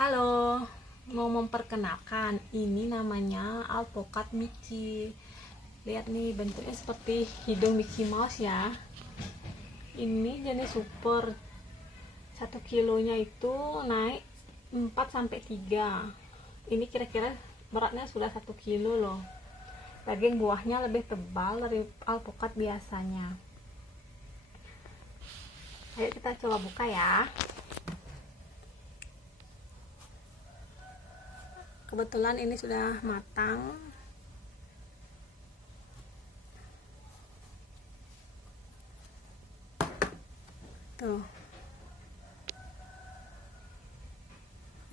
Halo, mau memperkenalkan, ini namanya alpukat Mickey. Lihat nih, bentuknya seperti hidung Mickey Mouse ya. Ini jenis super. 1 kilonya itu naik 4 sampai 3. Ini kira-kira beratnya sudah 1 kilo loh. Daging buahnya lebih tebal dari alpukat biasanya. Ayo kita coba buka ya. Kebetulan ini sudah matang. Tuh.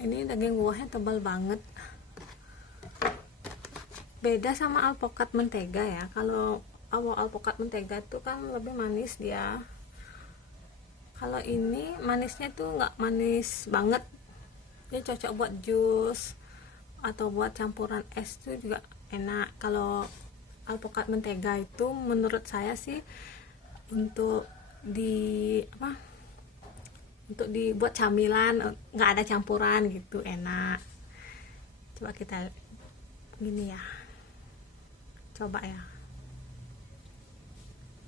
Ini daging buahnya tebal banget. Beda sama alpukat mentega ya. Kalau alpukat mentega itu kan lebih manis dia. Kalau ini manisnya tuh nggak manis banget. Dia cocok buat jus atau buat campuran es tuh juga enak. Kalau alpukat mentega itu menurut saya sih untuk dibuat camilan, nggak ada campuran gitu, enak. Coba kita gini ya, coba ya.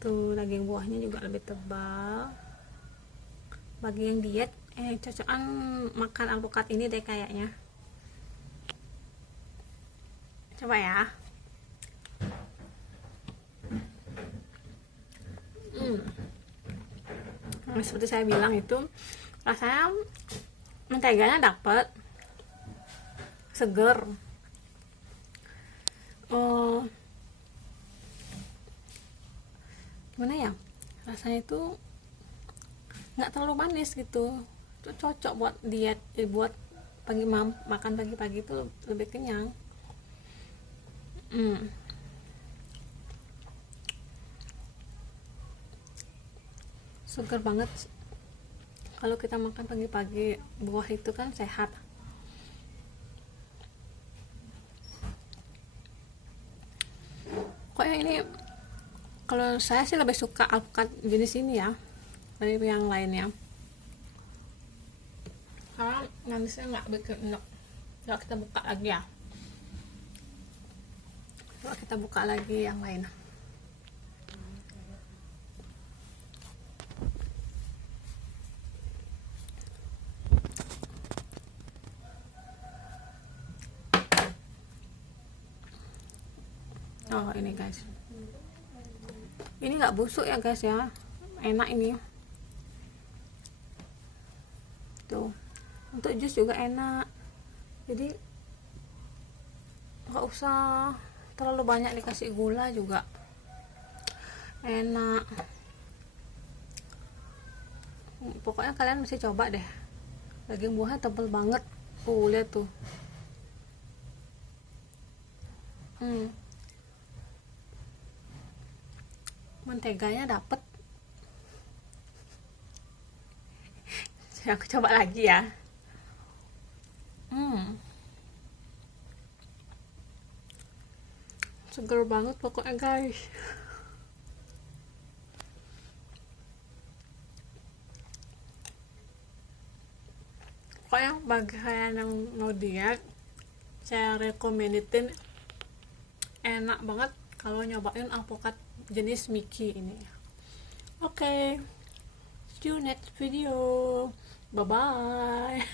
Tuh daging buahnya juga lebih tebal. Bagi yang diet cocokan makan alpukat ini deh kayaknya. Coba ya. Nah, seperti saya bilang itu rasanya menteganya dapet, seger. Gimana ya, rasanya itu nggak terlalu manis gitu. Itu cocok buat diet, buat makan pagi-pagi itu lebih kenyang. Seger banget. Kalau kita makan pagi-pagi buah itu kan sehat. Pokoknya ini, kalau saya sih lebih suka alpukat jenis ini ya dari yang lainnya, karena manisnya nggak bikin enak. Coba kita buka lagi ya. Coba kita buka lagi yang lain. Oh ini guys, ini nggak busuk ya guys ya, enak ini tuh. Untuk jus juga enak, jadi nggak usah terlalu banyak dikasih gula juga enak. Pokoknya kalian mesti coba deh. Daging buahnya tebal banget, lihat tuh. Menteganya dapet. Aku coba lagi ya. Seger banget pokoknya guys. Pokoknya bagi kalian yang mau diet, saya rekomendin, enak banget kalau nyobain alpukat jenis Mickey ini. Oke, see you next video. Bye bye.